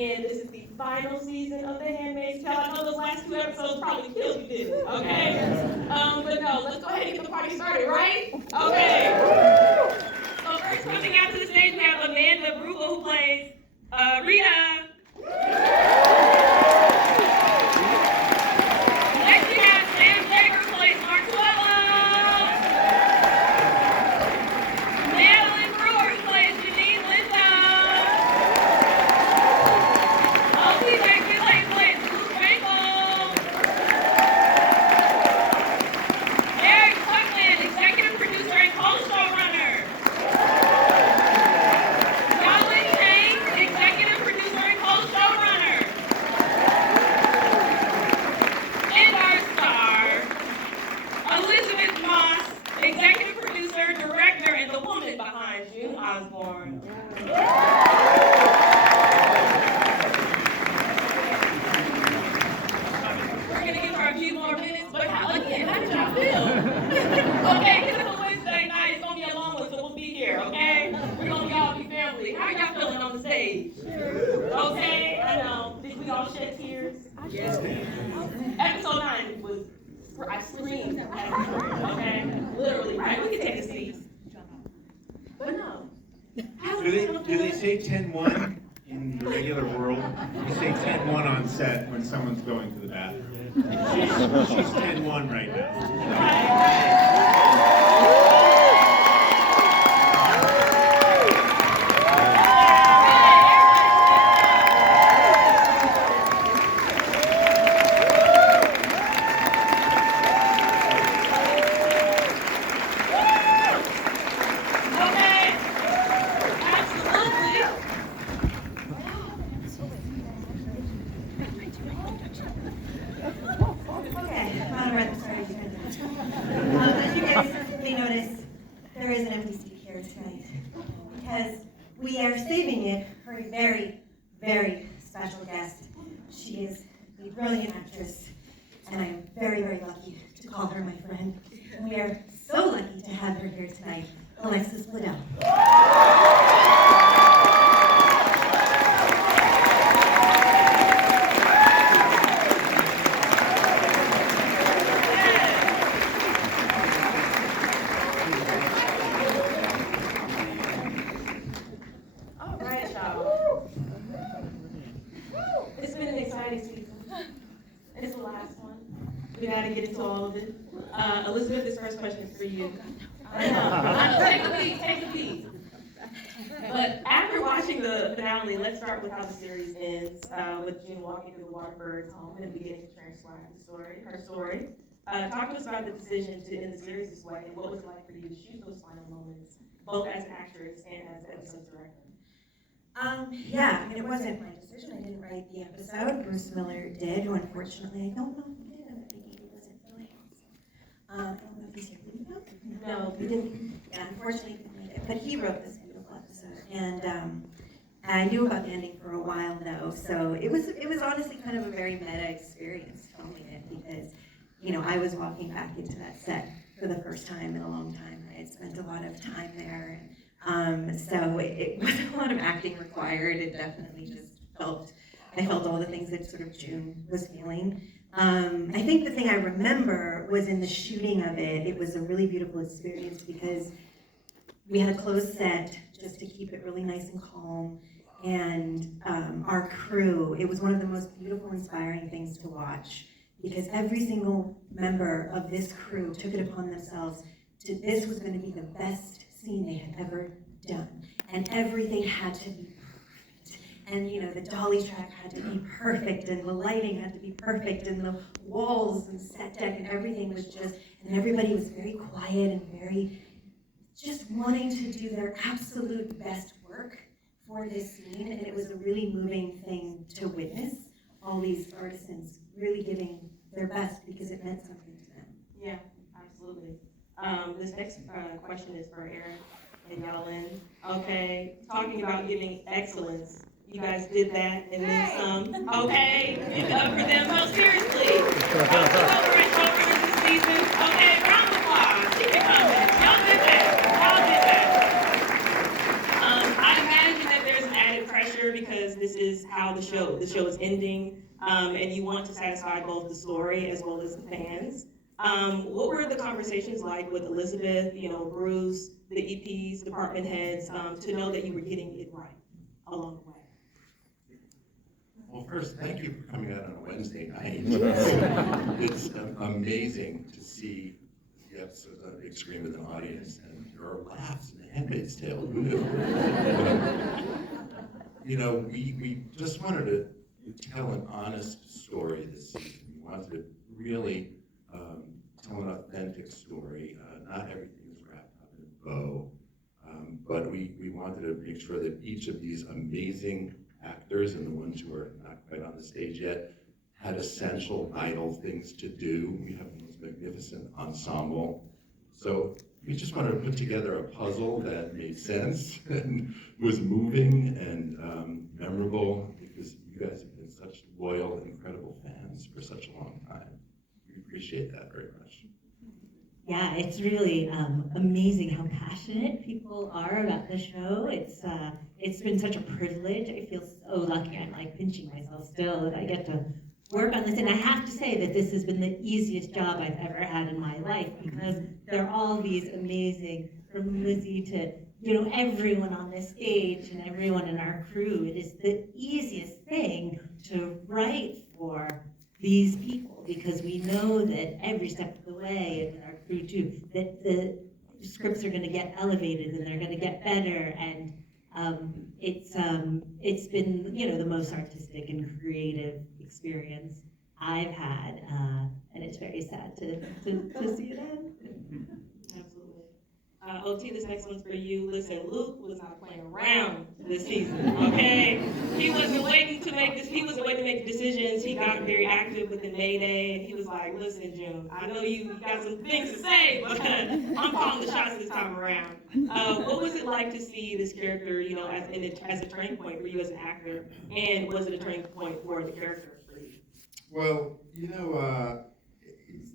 And this is the final season of The Handmaid's Tale. I know those last 2 episodes probably killed you, didn't it? Okay? But no, let's go ahead and get the party started, right? Okay. So first coming out to the stage, we have Amanda Brugel, who plays Rita. Next we have Sam Jaegar, who plays Martuella. Madeline Brewer, who plays Janine Linda. Executive producer and co-showrunner. Episode 9 was, I screamed. Okay, literally, right? We can take a seat. But no. Do they say 10-1 in the regular world? They say 10-1 on set when someone's going to the bathroom. She's 10-1 right now. She is a brilliant actress, and I am very, very lucky to call her my friend. And we are so lucky to have her here tonight, Alexis Bledel. We got to get into all of it. Elisabeth, this first question is for you. Take a peek. But after watching the finale, let's start with how the series ends, with June walking through the Waterbird's home and beginning to transcribe her story. Talk to us about the decision to end the series this way, and what was it like for you to shoot those final moments, both as an actress and as episode director? Yeah, I mean, it wasn't my decision. I didn't write the episode. Bruce Miller did, who unfortunately, I don't know if he did, maybe he wasn't feeling it. I don't know if he's here. No, he didn't. Yeah, unfortunately, he didn't make it. But he wrote this beautiful episode, and I knew about the ending for a while though. So it was honestly kind of a very meta experience filming it, because I was walking back into that set for the first time in a long time. I had spent a lot of time there. So it wasn't a lot of acting required. It definitely just I felt all the things that sort of June was feeling. I think the thing I remember was in the shooting of it, it was a really beautiful experience because we had a closed set just to keep it really nice and calm. And our crew, it was one of the most beautiful, inspiring things to watch, because every single member of this crew took it upon themselves this was going to be the best scene they had ever done, and everything had to be perfect, and the dolly track had to be perfect, and the lighting had to be perfect, and the walls and set deck and everything was and everybody was very quiet and very just wanting to do their absolute best work for this scene, and it was a really moving thing to witness all these artisans really giving their best because it meant something to them. Yeah, absolutely. This next question is for Eric and Yolyn. Okay, talking about giving excellence. You guys did that and then some. Okay, give it up for them. No, seriously. Over and over this season. Okay, round of applause. Keep it coming. Y'all did that. I imagine that there's added pressure because this is how the show. The show is ending, and you want to satisfy both the story as well as the fans. What were the conversations like with Elisabeth, Bruce, the EPs, department heads, to know that you were getting it right along the way? Well, first, thank you for coming out on a Wednesday night. It's amazing to see the episodes on a big screen with an audience, and there are laughs in The Handmaid's Tale. Who knew? We just wanted to tell an honest story this season. We wanted to really tell an authentic story. Not everything is wrapped up in a bow, but we wanted to make sure that each of these amazing actors and the ones who are not quite on the stage yet had essential, vital things to do. We have the most magnificent ensemble. So we just wanted to put together a puzzle that made sense and was moving and memorable, because you guys have been such loyal, incredible fans for such a long time. We appreciate that very much. Yeah, it's really amazing how passionate people are about the show. It's been such a privilege. I feel so lucky. I'm like pinching myself still that I get to work on this. And I have to say that this has been the easiest job I've ever had in my life, because there are all these amazing, from Lizzie to everyone on this stage and everyone in our crew. It is the easiest thing to write for these people, because we know that every step of the way, and with our crew too, that the scripts are going to get elevated and they're going to get better, and it's been the most artistic and creative experience I've had, and it's very sad to see it end. Absolutely. OT, this next one's for you. Listen, Luke was not playing around this season, okay? He wasn't waiting to make decisions. He got very active within Mayday, and he was like, listen, June, I know you got some things to say, but I'm calling the shots this time around. What was it like to see this character, as a turning point for you as an actor, and was it a turning point for the character for you? Well,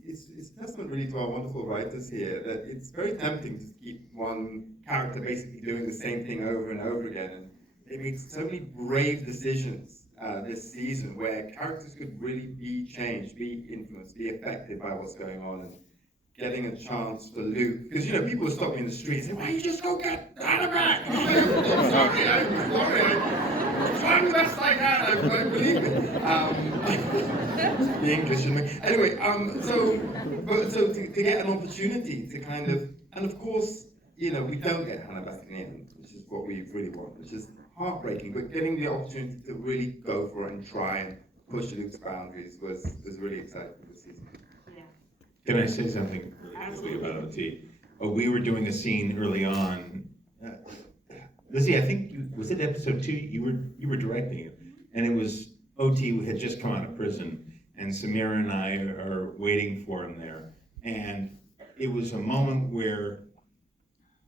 it's testament really to our wonderful writers here that it's very tempting to keep one character basically doing the same thing over and over again. And they made so many brave decisions this season where characters could really be changed, be influenced, be affected by what's going on, and getting a chance for Luke. Because, people stop me in the street and say, why don't you just go get Anna back? I'm sorry, I'm trying the best I can, I believe it. The English in me. Anyway, so to get an opportunity to kind of, and of course, we don't get Hannah back in the end, which is what we really want, which is heartbreaking, but getting the opportunity to really go for it and try and push Luke's boundaries was really exciting this season. Yeah. Can I say something really quickly about OT? We were doing a scene early on. Lizzie, I think was it episode 2? You were directing it, and it was OT who had just come out of prison, and Samira and I are waiting for him there, and it was a moment where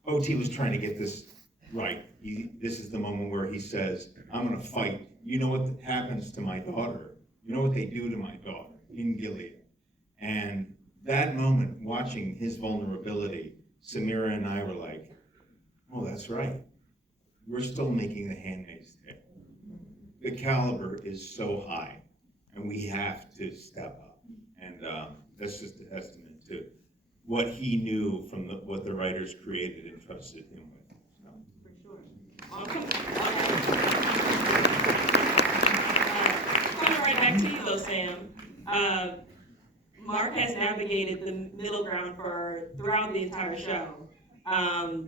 OT was trying to get this right. This is the moment where he says, "I'm going to fight. You know what happens to my daughter. You know what they do to my daughter in Gilead." And that moment, watching his vulnerability, Samira and I were like, "Oh, that's right. We're still making The Handmaid's Tale. The caliber is so high, and we have to step up." And that's just a testament to what he knew from what the writers created and trusted him with. So. For sure. Coming right back to you though, Sam. Mark has navigated the middle ground throughout the entire show,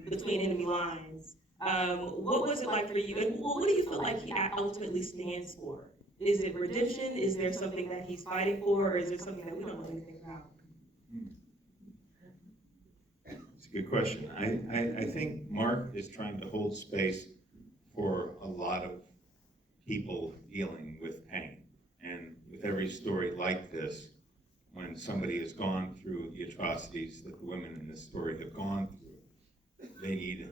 between enemy lines. What was it like for you, and what do you feel like he ultimately stands for? Is it redemption? Is there something that he's fighting for, or is there something that we don't know anything about? It's a good question. I think Mark is trying to hold space for a lot of people dealing with pain. And with every story like this, when somebody has gone through the atrocities that the women in this story have gone through, they need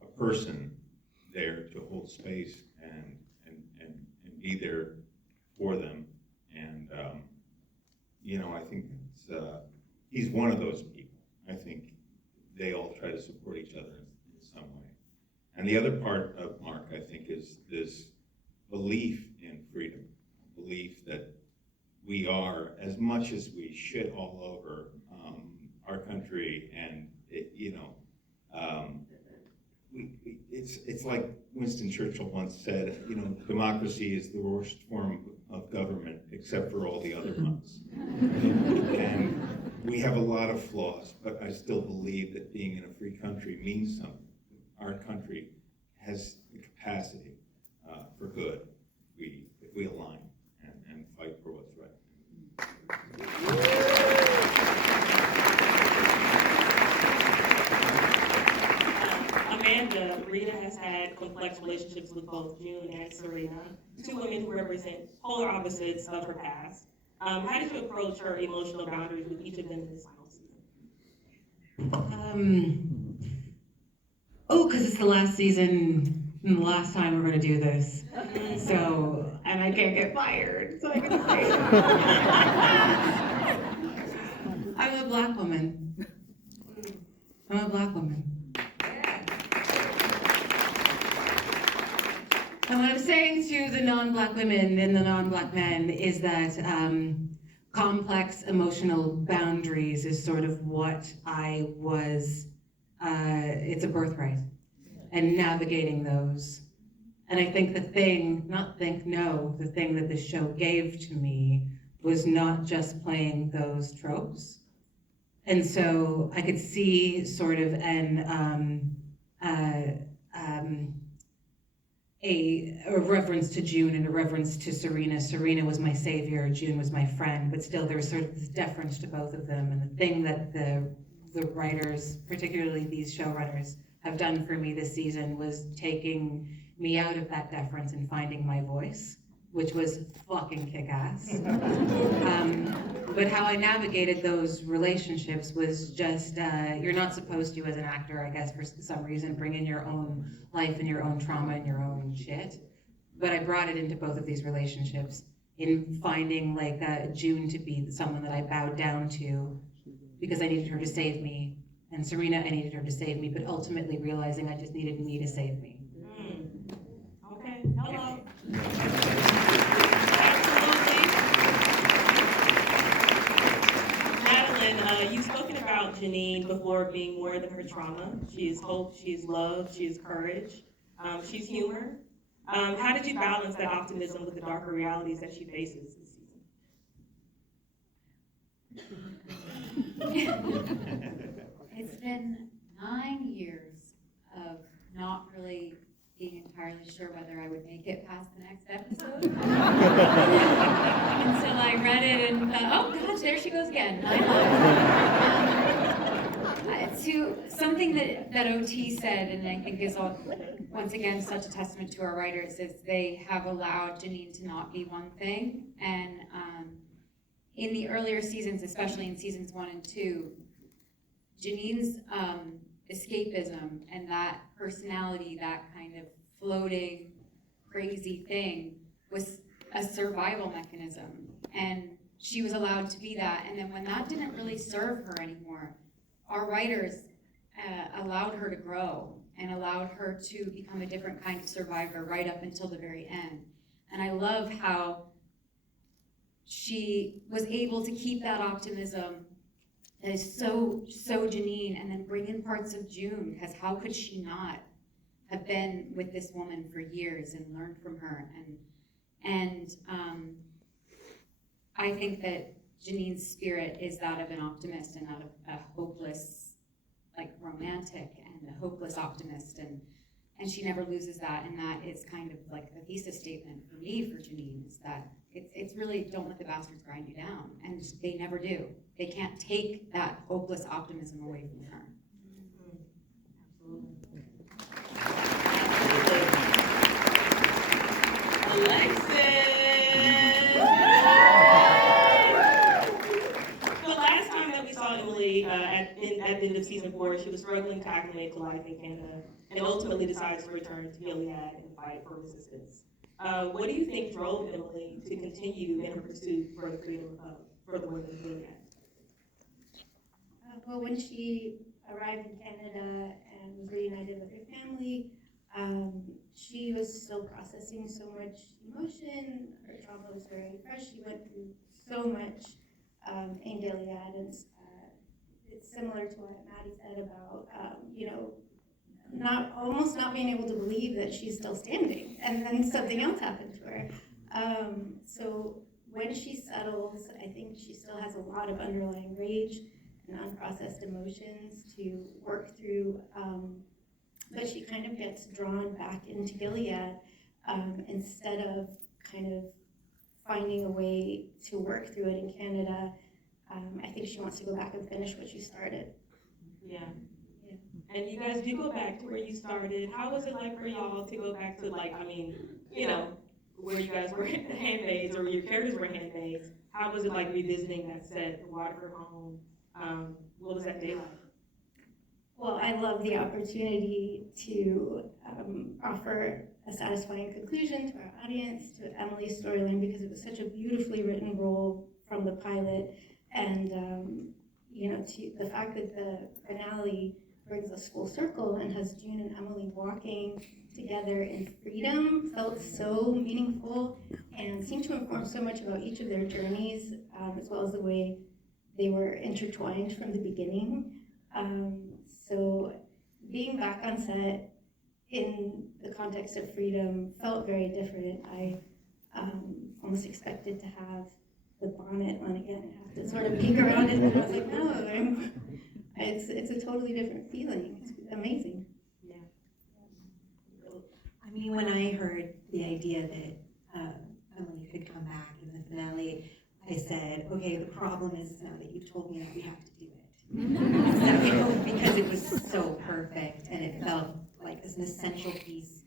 a person there to hold space and be there for them. And I think he's one of those people. I think they all try to support each other in some way. And the other part of Mark, I think, is this belief in freedom, belief that we are, as much as we shit all over our country, and it's like Winston Churchill once said, democracy is the worst form of government except for all the other ones. And we have a lot of flaws, but I still believe that being in a free country means something. Our country has the capacity for good if we align and fight for what's right. Amanda, Rita has had complex relationships with both June and Serena, two women who represent polar opposites of her past. How did you approach her emotional boundaries with each of them in this final season? Because it's the last season and the last time we're going to do this. So, and I can't get fired, so I can say I'm a black woman. I'm a black woman. And what I'm saying to the non-black women and the non-black men is that complex emotional boundaries is sort of what I was, it's a birthright, and navigating those. And I think the thing that the show gave to me was not just playing those tropes. And so I could see sort of a reference to June and a reference to Serena. Serena was my savior, June was my friend, but still there was sort of this deference to both of them. And the thing that the writers, particularly these showrunners, have done for me this season was taking me out of that deference and finding my voice, which was fucking kick-ass. But how I navigated those relationships was just, you're not supposed to, as an actor, I guess, for some reason, bring in your own life and your own trauma and your own shit. But I brought it into both of these relationships in finding June to be someone that I bowed down to because I needed her to save me. And Serena, I needed her to save me, but ultimately realizing I just needed me to save me. Okay, hello. Madeline, you've spoken about Janine before being more than her trauma. She is hope, she is love, she is courage, she's humor. How did you balance that optimism with the darker realities that she faces this season? It's been 9 years of not really being entirely sure whether I would make it past the next episode. Until I read it and thought, oh gosh, there she goes again, 9 months. To something that OT said, and I think is once again such a testament to our writers, is they have allowed Janine to not be one thing. And in the earlier seasons, especially in seasons 1 and 2, Janine's escapism and that personality, that kind of floating, crazy thing, was a survival mechanism. And she was allowed to be that. And then when that didn't really serve her anymore, our writers allowed her to grow and allowed her to become a different kind of survivor right up until the very end. And I love how she was able to keep that optimism that is so Janine, and then bring in parts of June, because how could she not have been with this woman for years and learned from her? And I think that Janine's spirit is that of an optimist and not a hopeless, romantic and a hopeless optimist, and she never loses that. And that is kind of like the thesis statement for me for Janine, is that it's really, don't let the bastards grind you down, and they never do. They can't take that hopeless optimism away from her. Alexis! The last time that we saw Emily at the end of season 4, she was struggling to acclimate to life in Canada and ultimately decides to return to Gilead and fight for resistance. What do you think drove Emily to continue in her pursuit for the freedom for the women of Gilead? Well, when she arrived in Canada and was reunited with her family, she was still processing so much emotion. Her trauma was very fresh. She went through so much in Gilead, and it's similar to what Maddie said about, almost not being able to believe that she's still standing, and then something else happened to her. So when she settles, I think she still has a lot of underlying rage and unprocessed emotions to work through, but she kind of gets drawn back into Gilead instead of kind of finding a way to work through it in Canada. I think she wants to go back and finish what she started. Yeah. And you guys do go back to where you started. How was it like for y'all to go back to, like, I mean, where you guys were handmaids, or your characters were handmaids? How was it like revisiting that set, the Waterford home? What was that day like? Well, I love the opportunity to offer a satisfying conclusion to our audience, to Emily's storyline, because it was such a beautifully written role from the pilot. And, to the fact that the finale brings us full circle and has June and Emily walking together in freedom felt so meaningful and seemed to inform so much about each of their journeys, as well as the way they were intertwined from the beginning. So being back on set in the context of freedom felt very different. I almost expected to have the bonnet on again and have to sort of peek around it, and I was like, no, it's a totally different feeling. It's amazing. Yeah. I mean, when I heard the idea that Emily could come back in the finale, I said, okay, the problem is now that you've told me that we have to do it. So, because it was so perfect, and it felt like an essential piece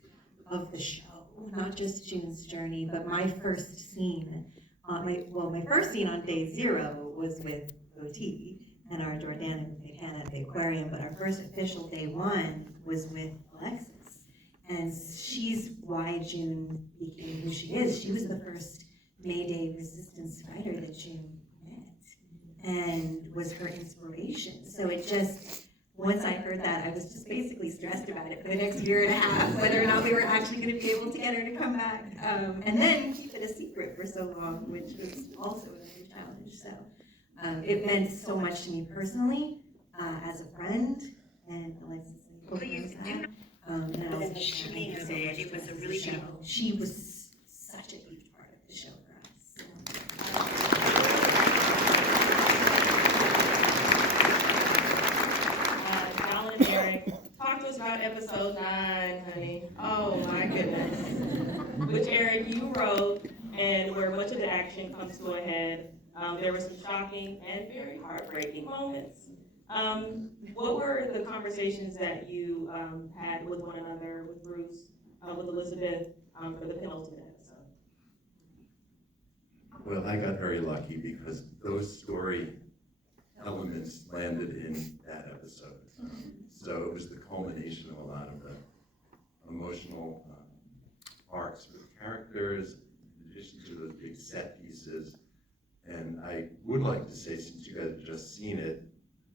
of the show, not just June's journey, but my first scene. My first scene on day 0 was with OT and our Jordan and McKenna at the aquarium, but our first official day 1 was with Alexis. And she's why June became who she is. She was the first Mayday resistance fighter that June met and was her inspiration. So it just, once I heard that, I was just basically stressed about it for the next year and a half, whether or not we were actually going to be able to get her to come back. And then keep it a secret for so long, which was also another challenge. So it meant so much to me personally, as a friend, and Alexis knows that. And also she so much. It was a really show. She was such a huge part of the show for us. Alan and Eric, talk to us about episode 9, honey. Oh my goodness. Which, Eric, you wrote, and where much of the action comes to a head. There were some shocking and very heartbreaking moments. What were the conversations that you had with one another, with Bruce, with Elisabeth, for the penultimate episode? Well, I got very lucky because those story elements landed in that episode. So it was the culmination of a lot of the emotional arcs with characters, in addition to those big set pieces. And I would like to say, since you guys have just seen it,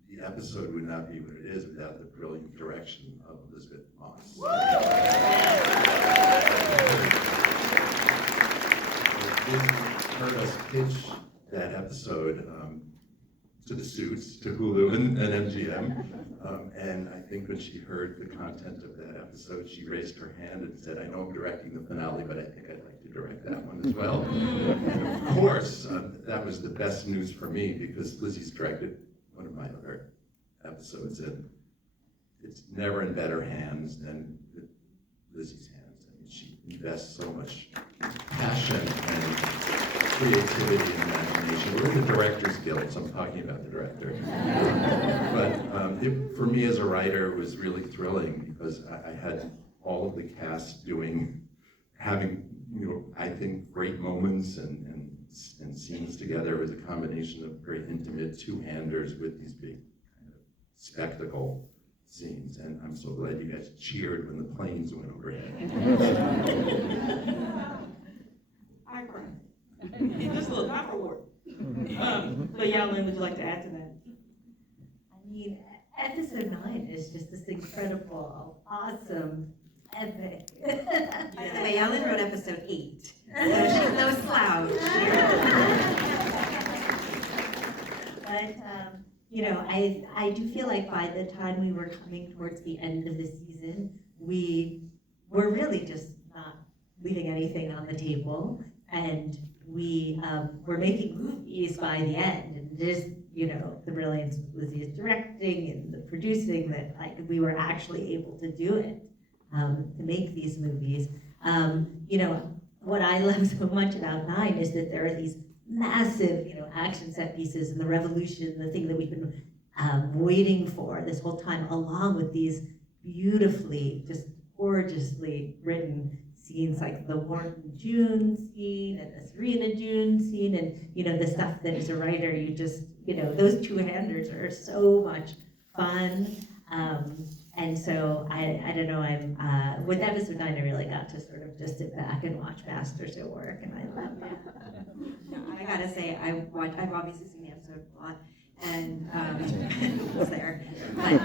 the episode would not be what it is without the brilliant direction of Elisabeth Moss. Heard us pitch that episode to the suits, to HULU and MGM, and I think when she heard the content of that episode, she raised her hand and said, I know I'm directing the finale, but I think I'd like to direct that one as well. And of course, that was the best news for me, because Lizzie's directed one of my other episodes, and it's never in better hands than Lizzie's hands. I mean, she invests so much passion and creativity and imagination. We're in the Directors Guild, so I'm talking about the director. But for me as a writer, it was really thrilling, because I had all of the cast having, I think, great moments and scenes together. It was a combination of very intimate two-handers with these big kind of spectacle scenes. And I'm so glad you guys cheered when the planes went overhead. I cried. Just a little, not for work. But Yalin, would you like to add to that? I mean, episode 9 is just this incredible, awesome epic. By the way, Ellen wrote episode 8, so she's no slouch. But, I do feel like by the time we were coming towards the end of the season, we were really just not leaving anything on the table. And we were making movies by the end. And just, the brilliance of Lydia's directing and the producing that we were actually able to do it, to make these movies. What I love so much about 9 is that there are these massive, action set pieces and the revolution, the thing that we've been waiting for this whole time, along with these beautifully, just gorgeously written scenes like the Wharton June scene and the Serena June scene, and the stuff that as a writer you just, those two-handers are so much fun. And so I don't know, I'm with episode 9 I really got to sort of just sit back and watch masters at work, and I love that. I gotta say, I've obviously seen the episode a lot, and was there. But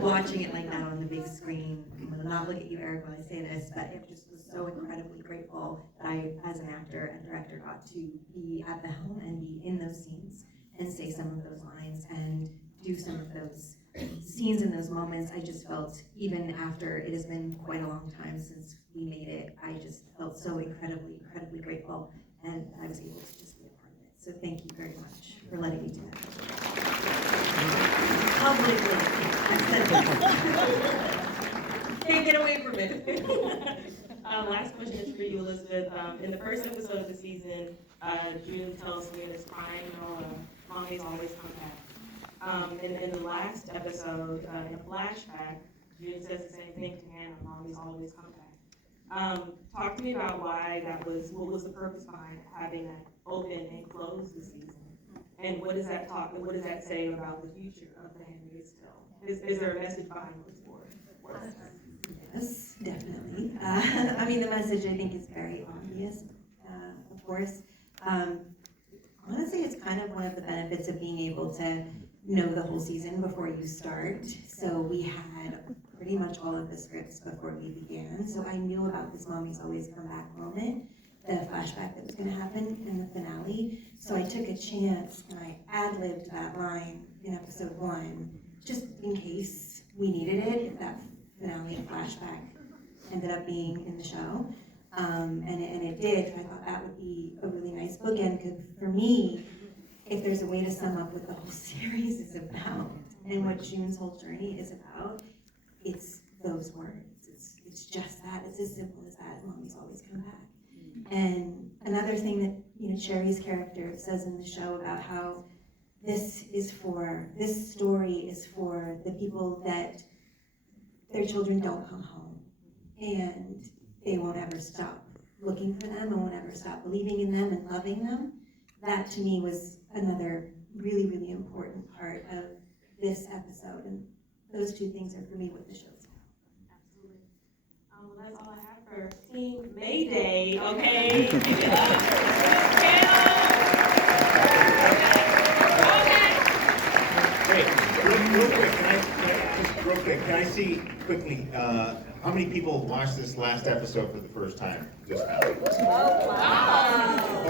watching it like that on the big screen, I'm gonna not look at you, Eric, when I say this, but it just was so incredibly grateful that I, as an actor and director, got to be at the helm and be in those scenes and say some of those lines and do some of those scenes in those moments. I just felt, even after it has been quite a long time since we made it, I just felt so incredibly, incredibly grateful, and I was able to just be a part of it. So thank you very much for letting me do that. Publicly. Can't get away from it. Last question is for you, Elisabeth. In the first episode of the season, June tells Serena is crying, Mommy's always come back. In the last episode, in a flashback, June says the same thing to Hannah, Mommy's always come back. Talk to me about why that was, what was the purpose behind having that open and close the season? And what does that say about the future of the Handmaid's Tale? Is there a message behind those words? Yes, definitely. The message I think is very obvious, of course. Honestly, it's kind of one of the benefits of being able to know the whole season before you start. So we had pretty much all of the scripts before we began. So I knew about this Mommy's Always Come Back moment, the flashback that was going to happen in the finale. So I took a chance and I ad-libbed that line in episode 1, just in case we needed it, if that finale flashback ended up being in the show. And it did. I thought that would be a really nice bookend, because for me, if there's a way to sum up what the whole series is about and what June's whole journey is about, it's those words. It's just that. It's as simple as that. Mommy's always come back. And another thing that Cherry's character says in the show about how this story is for the people that their children don't come home, and they won't ever stop looking for them and won't ever stop believing in them and loving them. That to me was another really, really important part of this episode, and those two things are for me what the show's about. Absolutely. That's all I have for Team Mayday, okay? Give it up. Great. Real quick, can I see quickly, how many people watched this last episode for the first time just now?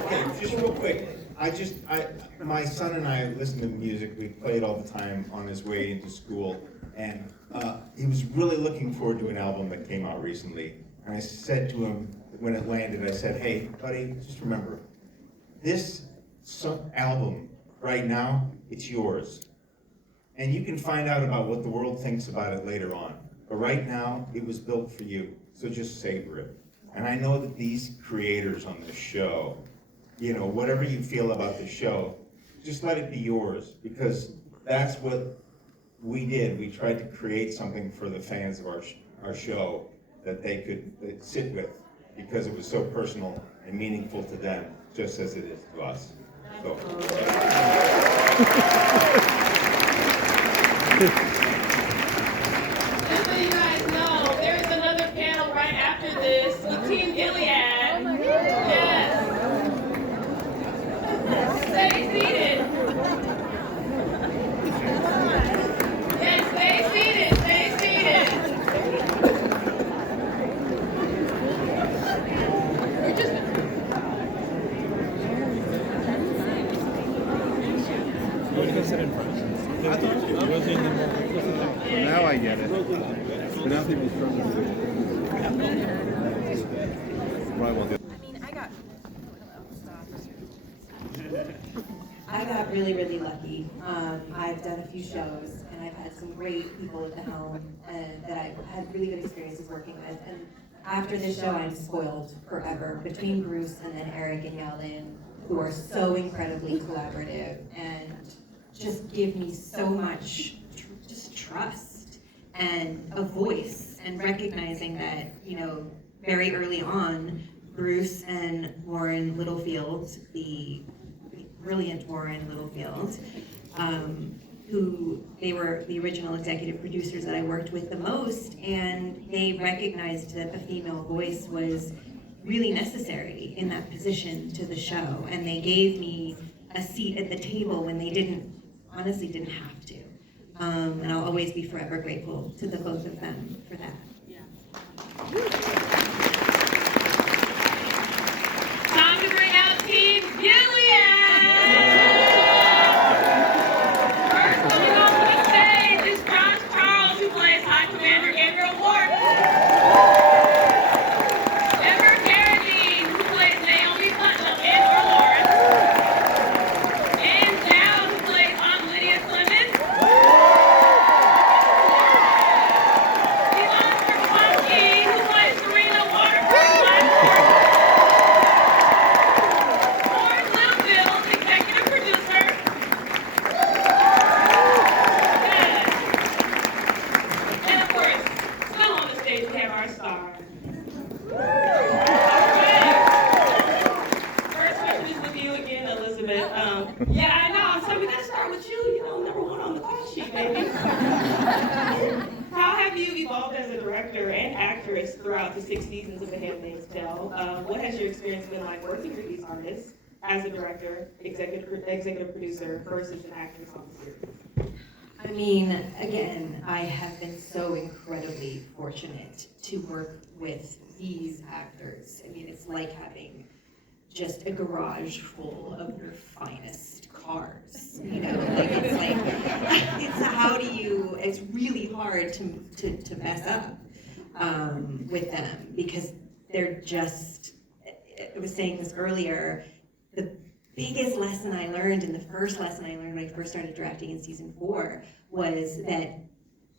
Okay, just real quick. My son and I listen to music. We play it all the time on his way into school, and he was really looking forward to an album that came out recently. And I said to him when it landed, I said, "Hey, buddy, just remember, this album right now, it's yours. And you can find out about what the world thinks about it later on. But right now, it was built for you, so just savor it." And I know that these creators on this show, whatever you feel about the show, just let it be yours, because that's what we did. We tried to create something for the fans of our show that they could sit with, because it was so personal and meaningful to them, just as it is to us. So. Just so you guys know, there is another panel right after this with Team Gilead. Yes. Stay seated. Yes, stay seated. Stay seated. I get it. But now people struggle with it. Probably won't do it. I got really, really lucky. I've done a few shows, and I've had some great people at the helm and that I've had really good experiences working with. And after this show, I'm spoiled forever between Bruce and then Eric and Yeldon, who are so incredibly collaborative and just give me so much just trust and a voice, and recognizing that, you know, very early on, Bruce and Warren Littlefield, the brilliant Warren Littlefield, who they were the original executive producers that I worked with the most, and they recognized that a female voice was really necessary in that position to the show, and they gave me a seat at the table when they honestly didn't have to. And I'll always be forever grateful to the both of them for that. Time to bring out Team Gilead! First coming off the stage is Josh Charles, who plays High Commander Gabriel Wharton. Ember Carradine, who plays Naomi Putnam and Lawrence. And Dowd, who plays Aunt Lydia Clemens. Yvonne, who plays Serena Waterford Blackford. Executive producer. And of course, still on the stage, we have our star. First question is with you again, Elisabeth. Yeah, I know. So we gotta start with you. You know, number one on the call sheet, baby. How have you evolved as a director and actress throughout the 6 seasons of The Handmaid's Tale? What has your experience been like working with these artists as a director, executive producer, versus an actress on the series? I mean, again, I have been so incredibly fortunate to work with these actors. I mean, it's like having just a garage full of your finest cars. You know, like it's really hard to mess up with them, because they're just, I was saying this earlier, the biggest lesson I learned, and the first lesson I learned when I first started directing in season 4, was that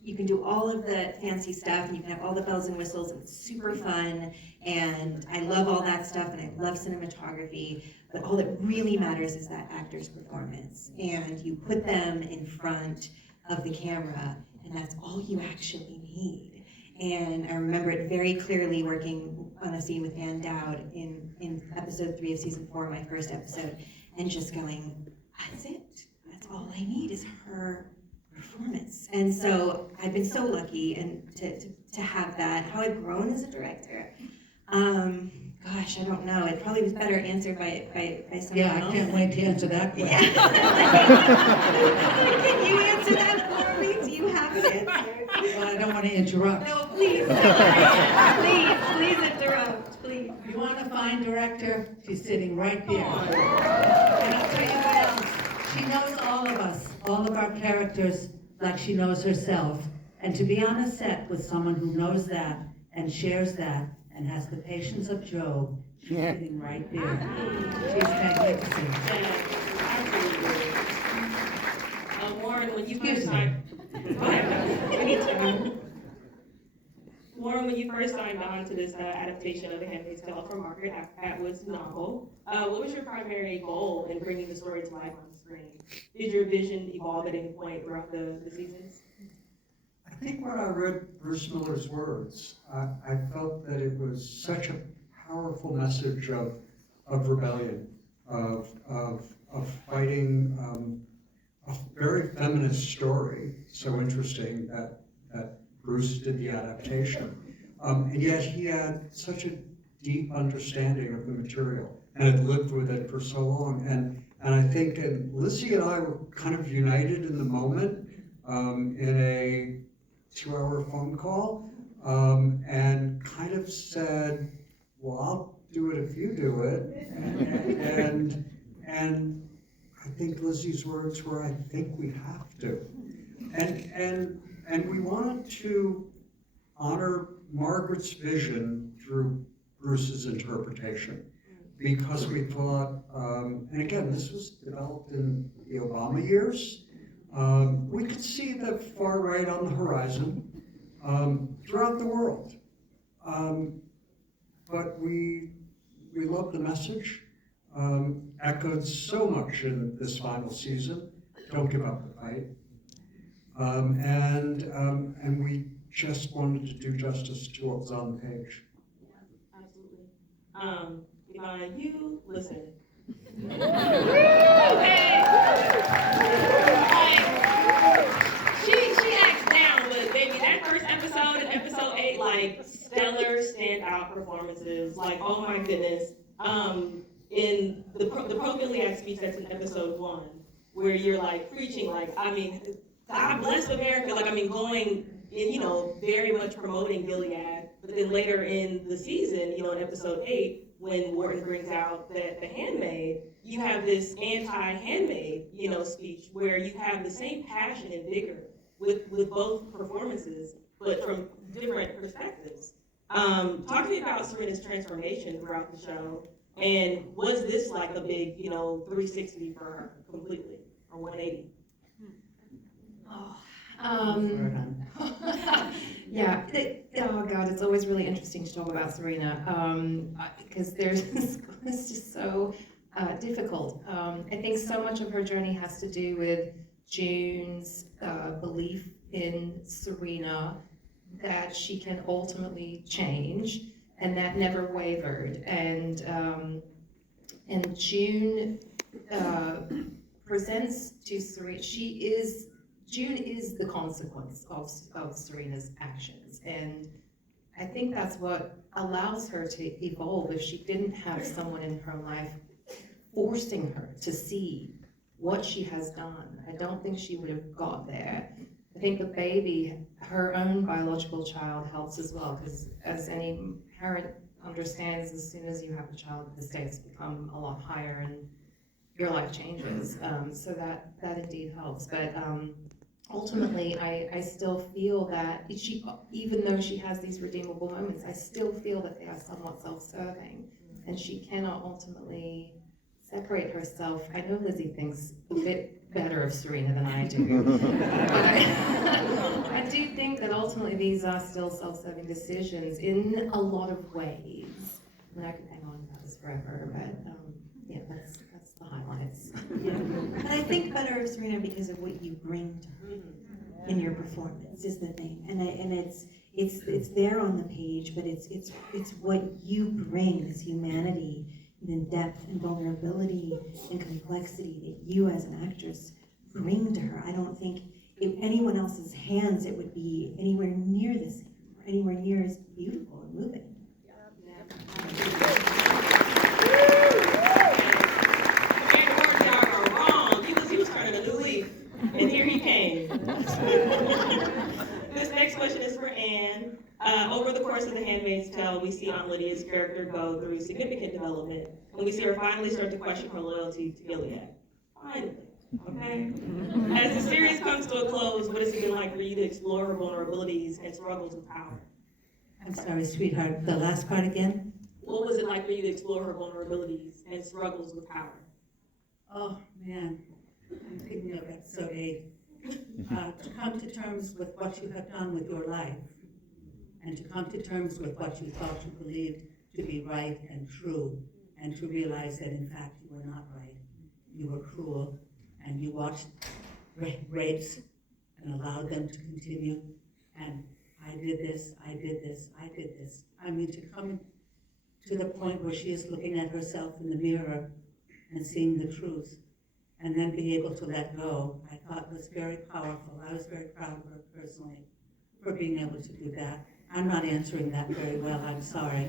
you can do all of the fancy stuff and you can have all the bells and whistles and it's super fun, and I love all that stuff and I love cinematography, but all that really matters is that actor's performance, and you put them in front of the camera and that's all you actually need. And I remember it very clearly working on a scene with Dowd in episode 3 of season 4, my first episode, and just going, that's it. That's all I need is her performance. And so I've been so lucky and to have that. How I've grown as a director. Gosh, I don't know. It probably was better answered by someone else. Yeah, I can't wait to answer that question. Yeah. Can you answer that for me? Do you have an answer? Well, I don't want to interrupt. No, please. Please interrupt, please. You want to find director? She's sitting right there. And I'll tell you what else. She knows all of us, all of our characters, like she knows herself. And to be on a set with someone who knows that and shares that and has the patience of Job, she's sitting right there. She's magnificent. Warren, when you first signed... Warren, when you first signed on to this adaptation of The Handmaid's Tale from Margaret Atwood's novel, what was your primary goal in bringing the story to life on the screen? Did your vision evolve at any point throughout the seasons? I think when I read Bruce Miller's words, I felt that it was such a powerful message of rebellion, of fighting a very feminist story, so interesting that Bruce did the adaptation. And yet he had such a deep understanding of the material and had lived with it for so long. And I think Lizzie and I were kind of united in the moment in a 2-hour phone call, and kind of said, well, I'll do it if you do it. And I think Lizzie's words were, I think we have to. And And we wanted to honor Margaret's vision through Bruce's interpretation, because we thought, and again, this was developed in the Obama years, we could see the far right on the horizon throughout the world. But we love the message, echoed so much in this final season. Don't give up the fight. And we just wanted to do justice to what was on the page. Absolutely. Yvonne, you listen. She acts down, but baby, that first episode and episode 8, like stellar standout performances. Like, oh my goodness. In the pro-Gilead speech that's in episode 1, where you're like preaching, like, I mean, God bless America, like, I mean, going in, you know, very much promoting Gilead, but then later in the season, you know, in episode 8, when Wharton brings out the Handmaid, you have this anti-Handmaid, you know, speech where you have the same passion and vigor with both performances, but from different perspectives. Talk to me about Serena's transformation throughout the show, and was this like a big, you know, 360 for her completely, or 180? Yeah, oh God, it's always really interesting to talk about Serena, because it's just so difficult. I think so much of her journey has to do with June's belief in Serena, that she can ultimately change, and that never wavered. And June presents to Serena, June is the consequence of Serena's actions, and I think that's what allows her to evolve. If she didn't have someone in her life forcing her to see what she has done, I don't think she would have got there. I think the baby, her own biological child, helps as well, because as any parent understands, as soon as you have a child, the stakes become a lot higher and your life changes. So that indeed helps. But ultimately, I still feel that even though she has these redeemable moments, I still feel that they are somewhat self-serving, and she cannot ultimately separate herself. I know Lizzie thinks a bit better of Serena than I do, but I do think that ultimately these are still self-serving decisions in a lot of ways. I mean, I could hang on about this forever, but yeah, that's the highlights. But I think better of Serena because of what you bring to her in your performance is the thing, and it's there on the page, but it's what you bring, this humanity, and depth and vulnerability and complexity that you as an actress bring to her. I don't think in anyone else's hands it would be anywhere near the same, or anywhere near as beautiful and moving. He was turning a new leaf, and here he came. This next question is for Anne. Over the course of The Handmaid's Tale, we see Aunt Lydia's character go through significant development, and we see her finally start to question her loyalty to Gilead. Finally, okay? As the series comes to a close, what has it been like for you to explore her vulnerabilities and struggles with power? I'm sorry, sweetheart, the last part again? What was it like for you to explore her vulnerabilities and struggles with power? Oh, man, I'm thinking of episode 8. To come to terms with what you have done with your life, and to come to terms with what you thought you believed to be right and true, and to realize that in fact you were not right. You were cruel, and you watched rapes and allowed them to continue, and I did this, I did this, I did this. I mean, to come to the point where she is looking at herself in the mirror and seeing the truth, and then being able to let go, I thought was very powerful. I was very proud of her personally for being able to do that. I'm not answering that very well, I'm sorry.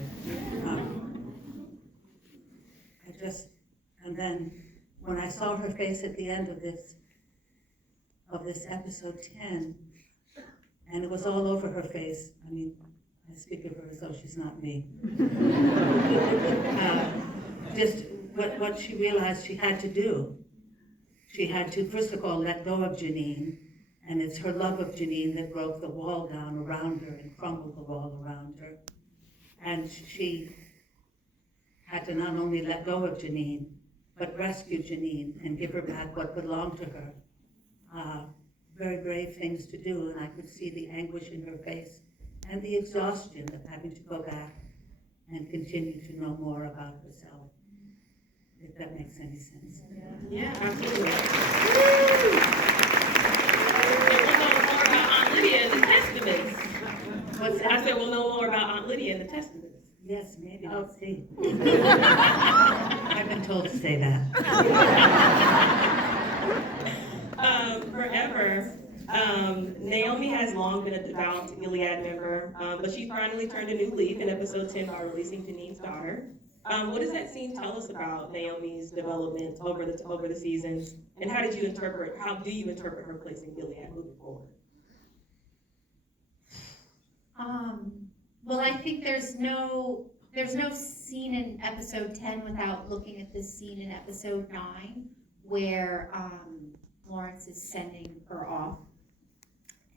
And then when I saw her face at the end of this episode 10, and it was all over her face, I mean, I speak of her as though she's not me. Just what she realized she had to do. She had to, first of all, let go of Janine And it's her love of Janine that broke the wall down around her and crumbled the wall around her. And she had to not only let go of Janine, but rescue Janine and give her back what belonged to her. Very brave things to do, and I could see the anguish in her face and the exhaustion of having to go back and continue to know more about herself, if that makes any sense. Yeah, absolutely. And we'll know more about Aunt Lydia in the Testaments. What's that? I said we'll know more about Aunt Lydia in the Testaments. Yes, maybe, let's see. I've been told to say that. Forever, Naomi has long been a devout Gilead member, but she finally turned a new leaf in episode 10 by releasing Janine's daughter. What does that scene tell us about Naomi's development over the seasons, and how do you interpret her place in Gilead moving forward? Well, I think there's no scene in episode 10 without looking at this scene in episode 9 where Lawrence is sending her off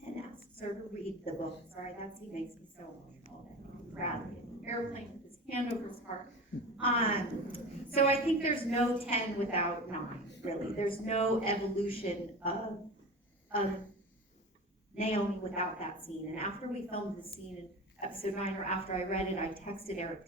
and asks her to read the book. Sorry, that scene makes me so emotional. Bradley in the airplane with his hand over his heart. So I think there's no 10 without 9, really. There's no evolution of Naomi without that scene. And after we filmed the scene in episode 9, or after I read it, I texted Eric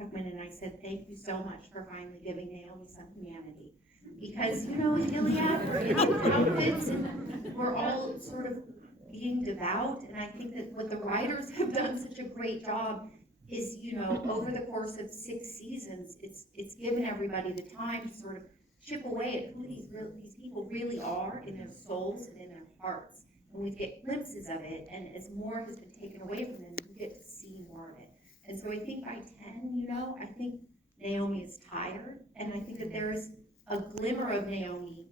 Tuckman and I said, thank you so much for finally giving Naomi some humanity. Because, you know, in Gilead, we're in outfits and we're all sort of being devout. And I think that what the writers have done such a great job is, you know, over the course of 6 seasons, it's given everybody the time to sort of chip away at who these people really are in their souls and in their hearts. And we get glimpses of it, and as more has been taken away from them, we get to see more of it. And so I think by 10, you know, I think Naomi is tired, and I think that there is a glimmer of Naomi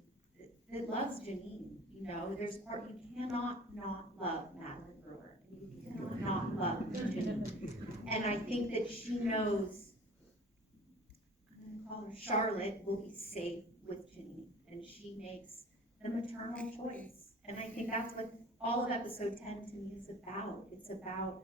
that loves Janine. You know, there's part you cannot not love Madeline Brewer, and you cannot not love Janine. And I think that she knows, I'm gonna call her Charlotte, will be safe with Janine, and she makes the maternal choice. And I think that's what all of episode 10 to me is about. It's about,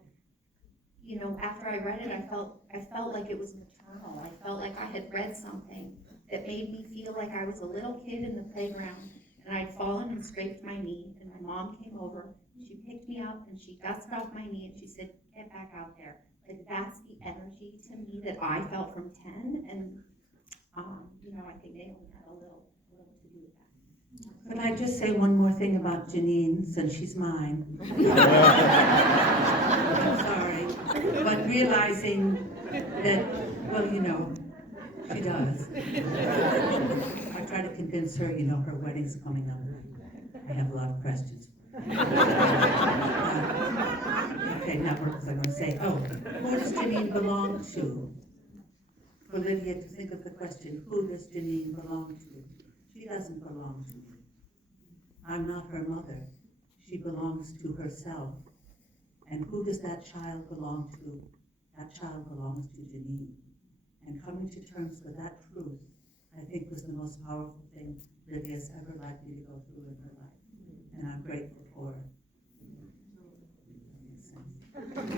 you know, after I read it, I felt like it was maternal. I felt like I had read something that made me feel like I was a little kid in the playground and I'd fallen and scraped my knee, and my mom came over and she picked me up and she dusted off my knee and she said, get back out there. Like, that's the energy to me that I felt from 10, and you know, I think Naomi had a little to do with that. Could I just say one more thing about Janine, since she's mine? I'm sorry, but realizing that, well, you know, she does. I try to convince her, you know, her wedding's coming up. I have a lot of questions. Okay, now what was I going to say? Oh, who does Janine belong to? For Lydia to think of the question, who does Janine belong to? She doesn't belong to me. I'm not her mother. She belongs to herself. And who does that child belong to? That child belongs to Janine. And coming to terms with that truth, I think, was the most powerful thing Lydia's ever likely to go through in her life. And I'm grateful for her.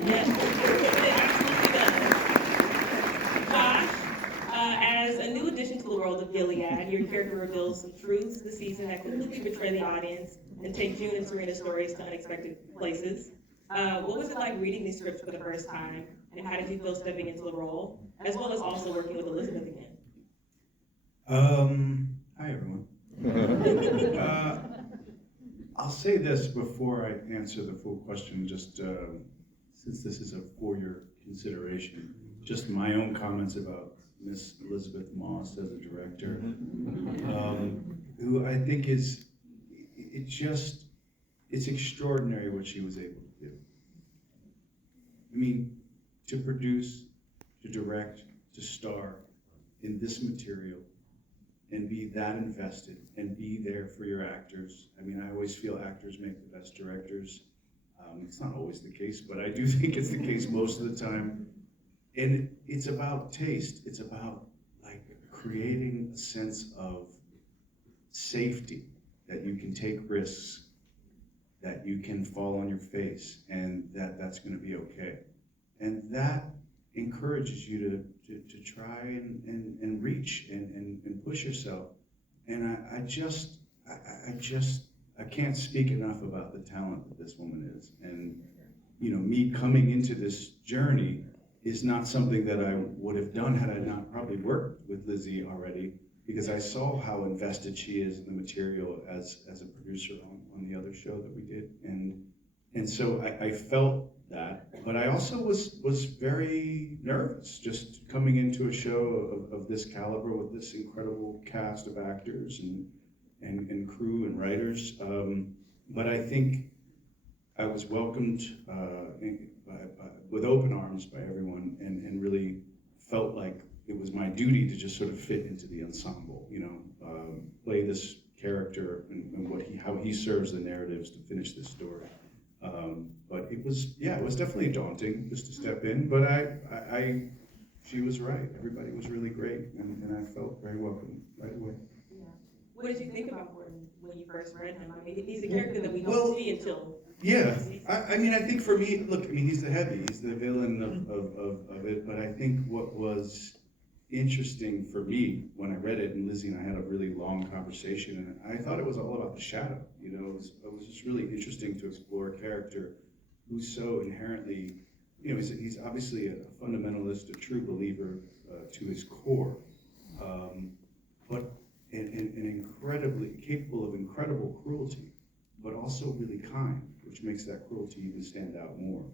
Yes, it absolutely does. Josh, as a new addition to the world of Gilead, your character reveals some truths this season that completely betray the audience and take June and Serena's stories to unexpected places. What was it like reading these scripts for the first time, and how did you feel stepping into the role, as well as also working with Elisabeth again? Hi, everyone. I'll say this before I answer the full question, just since this is for your consideration, just my own comments about Miss Elisabeth Moss as a director, who I think it's extraordinary what she was able to do. I mean, to produce, to direct, to star in this material, and be that invested, and be there for your actors. I mean, I always feel actors make the best directors. It's not always the case, but I do think it's the case most of the time. And it's about taste. It's about, like, creating a sense of safety, that you can take risks that you can fall on your face and that's going to be okay. And that encourages you to try and reach and push yourself. And I can't speak enough about the talent that this woman is. And, you know, me coming into this journey is not something that I would have done had I not probably worked with Lizzie already, because I saw how invested she is in the material as a producer on the other show that we did. And so I felt that, but I also was very nervous just coming into a show of this caliber with this incredible cast of actors and crew and writers. But I think I was welcomed with open arms by everyone, and really felt like it was my duty to just sort of fit into the ensemble, you know, play this character and how he serves the narratives to finish this story. But it was definitely daunting just to step in, but she was right. Everybody was really great, and I felt very welcome right away. Yeah. What did you think about Gordon when you first read him? I mean, he's a character that we don't see until. Yeah, I mean, I think for me, look, I mean, he's the heavy, he's the villain of it, but I think what was interesting for me when I read it, and Lizzie and I had a really long conversation, and I thought it was all about the shadow, you know, it was just really interesting to explore a character who's so inherently, you know, he's obviously a fundamentalist, a true believer to his core, but and incredibly capable of incredible cruelty, but also really kind, which makes that cruelty even stand out more.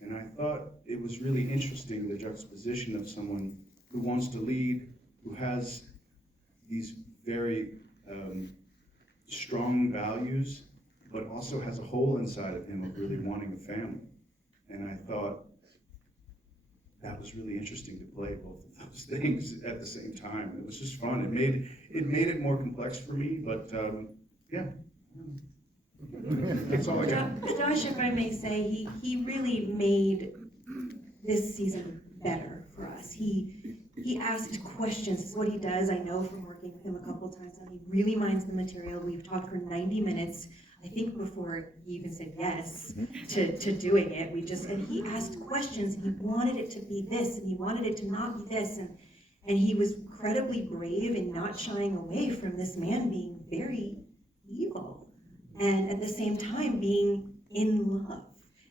And I thought it was really interesting, the juxtaposition of someone who wants to lead, who has these very strong values, but also has a hole inside of him of really wanting a family. And I thought that was really interesting to play both of those things at the same time. It was just fun. It made it more complex for me, but yeah. That's all I got. Josh, if I may say, he really made this season better for us. He asked questions. This is what he does. I know from working with him a couple of times now. He really minds the material. We've talked for 90 minutes, I think, before he even said yes to doing it. And he asked questions. He wanted it to be this, and he wanted it to not be this. And he was incredibly brave in not shying away from this man being very evil, and at the same time being in love.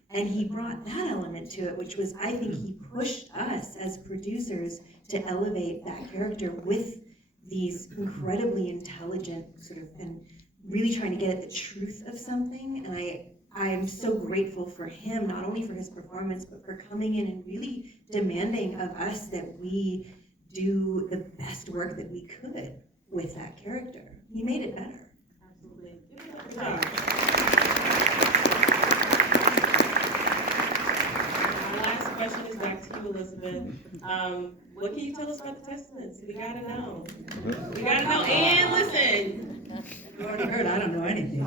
And he brought that element to it, which was, I think he pushed us as producers to elevate that character with these incredibly intelligent sort of, and really trying to get at the truth of something. And I'm so grateful for him, not only for his performance, but for coming in and really demanding of us that we do the best work that we could with that character. He made it better. Absolutely. Good job. My last question is back to you, Elisabeth. What can you tell us about the Testaments? We gotta know. We gotta know. And listen. You already heard, I don't know anything.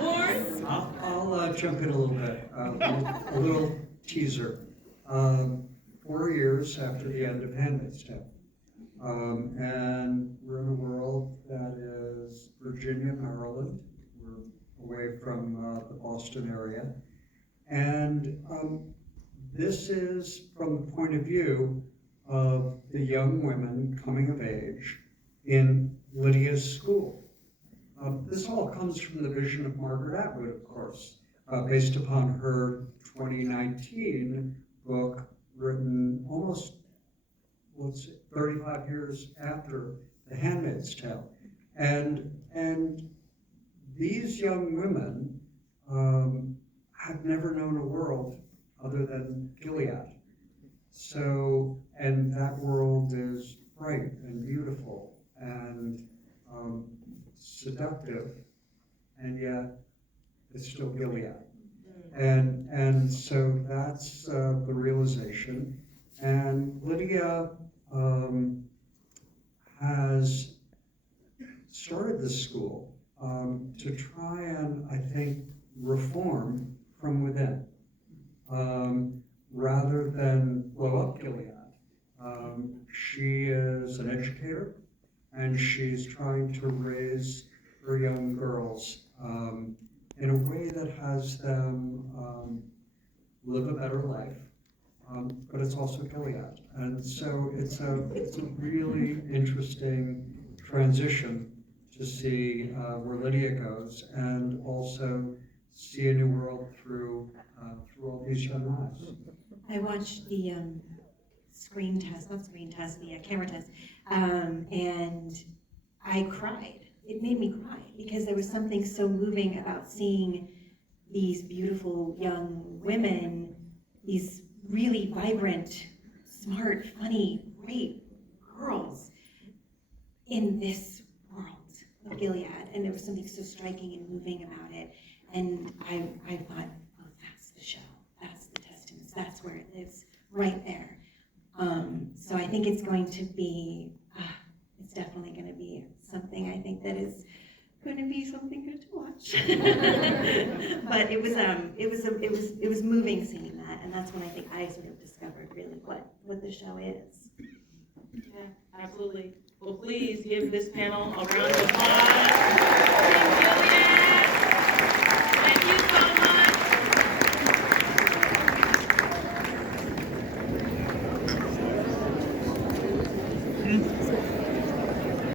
Or? I'll jump in a little bit. A little teaser. 4 years after the end of Handmaid's Tale. And we're in a world that is Virginia, Maryland. We're away from the Boston area. And this is from the point of view of the young women coming of age in Lydia's school. This all comes from the vision of Margaret Atwood, of course, based upon her 2019 book written almost 35 years after The Handmaid's Tale. And these young women have never known a world other than Gilead. So, and that world is bright and beautiful and seductive, and yet it's still Gilead. And so that's the realization. And Lydia has started this school to try and, I think, reform from within, rather than blow up Gilead. She is an educator, and she's trying to raise her young girls in a way that has them live a better life, but it's also Gilead. And so it's a really interesting transition to see where Lydia goes, and also see a new world through all these young eyes. I watched the camera test, and I cried. It made me cry because there was something so moving about seeing these beautiful young women, these really vibrant, smart, funny, great girls in this world of Gilead. And there was something so striking and moving about it. And I thought, oh, that's the show. That's the Testaments. That's where it lives, right there. So I think it's going to be, it's definitely going to be something I think that is going to be something good to watch. But it was moving seeing that, and that's when I think I sort of discovered really what the show is. Yeah, absolutely. Well, please give this panel a round of applause. Thank you, Juliet.